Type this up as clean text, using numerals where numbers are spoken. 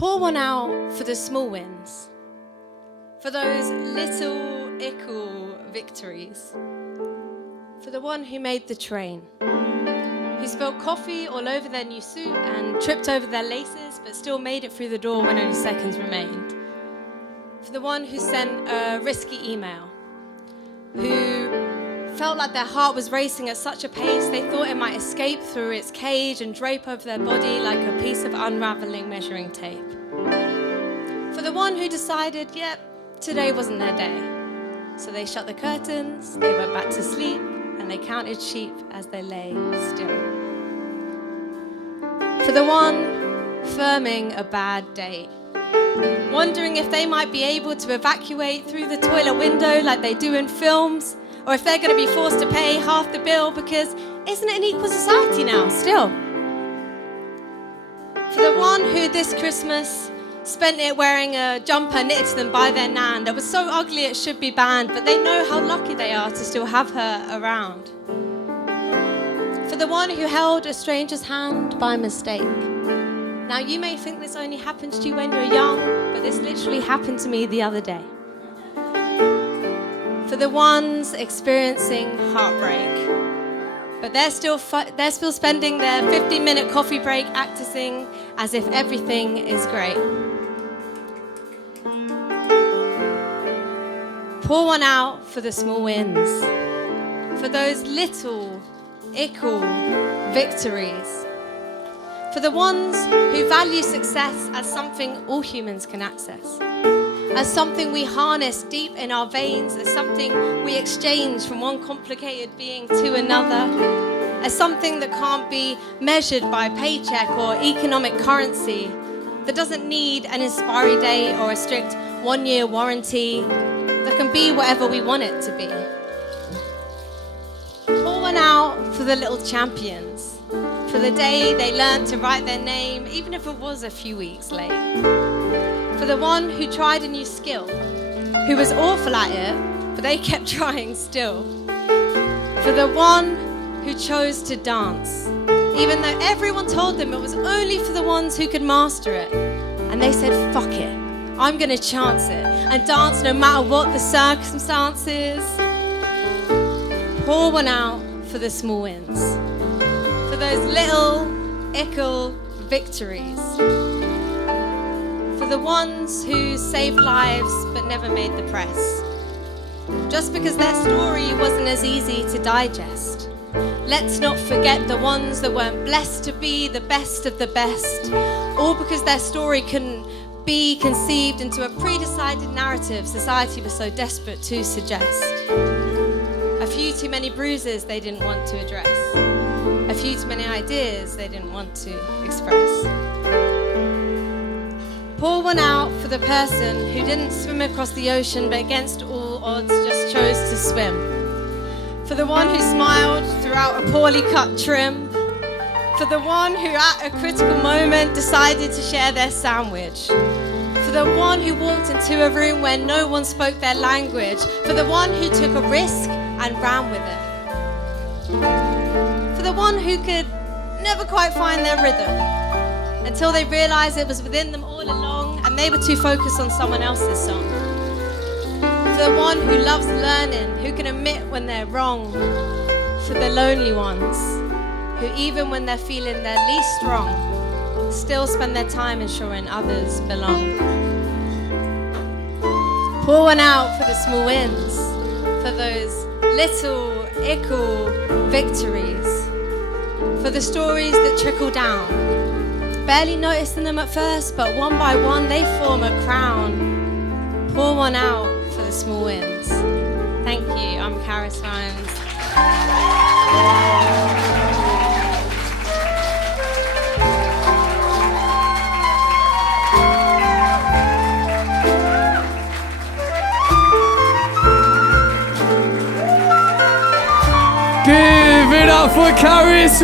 Pour one out for the small wins, for those little ickle victories, for the one who made the train, who spilled coffee all over their new suit and tripped over their laces but still made it through the door when only seconds remained, for the one who sent a risky email, who felt like their heart was racing at such a pace they thought it might escape through its cage and drape over their body like a piece of unraveling measuring tape. For the one who decided, today wasn't their day. So they shut the curtains, they went back to sleep, and they counted sheep as they lay still. For the one firming a bad day, wondering if they might be able to evacuate through the toilet window like they do in films, or if they're going to be forced to pay half the bill because isn't it an equal society now still? For the one who this Christmas spent it wearing a jumper knitted to them by their nan that was so ugly it should be banned, but they know how lucky they are to still have her around. For the one who held a stranger's hand by mistake. Now you may think this only happens to you when you're young, but this literally happened to me the other day. For the ones experiencing heartbreak, but they're still spending their 15-minute coffee break acting as if everything is great. Pour one out for the small wins, for those little ickle victories, for the ones who value success as something all humans can access, as something we harness deep in our veins, as something we exchange from one complicated being to another, as something that can't be measured by paycheck or economic currency, that doesn't need an expiry date or a strict one-year warranty, that can be whatever we want it to be. Pour one out for the little champions, for the day they learned to write their name, even if it was a few weeks late. For the one who tried a new skill, who was awful at it, but they kept trying still. For the one who chose to dance, even though everyone told them it was only for the ones who could master it. And they said, fuck it, I'm gonna chance it and dance no matter what the circumstances. Pour one out for the small wins, for those little ickle victories, for the ones who saved lives but never made the press, just because their story wasn't as easy to digest. Let's not forget the ones that weren't blessed to be the best of the best, all because their story couldn't be conceived into a pre-decided narrative society was so desperate to suggest. A few too many bruises they didn't want to address, a few too many ideas they didn't want to express. Pour one out for the person who didn't swim across the ocean but against all odds just chose to swim. For the one who smiled throughout a poorly cut trim. For the one who at a critical moment decided to share their sandwich. For the one who walked into a room where no one spoke their language. For the one who took a risk and ran with it. For the one who could never quite find their rhythm until they realized it was within them all along and they were too focused on someone else's song. For the one who loves learning, who can admit when they're wrong. For the lonely ones, who even when they're feeling their least strong, still spend their time ensuring others belong. Pour one out for the small wins, for those little ickle victories, for the stories that trickle down, barely noticing them at first, but one by one they form a crown. Pour one out for the small wins. Thank you, I'm Carys. Give it up for Carys.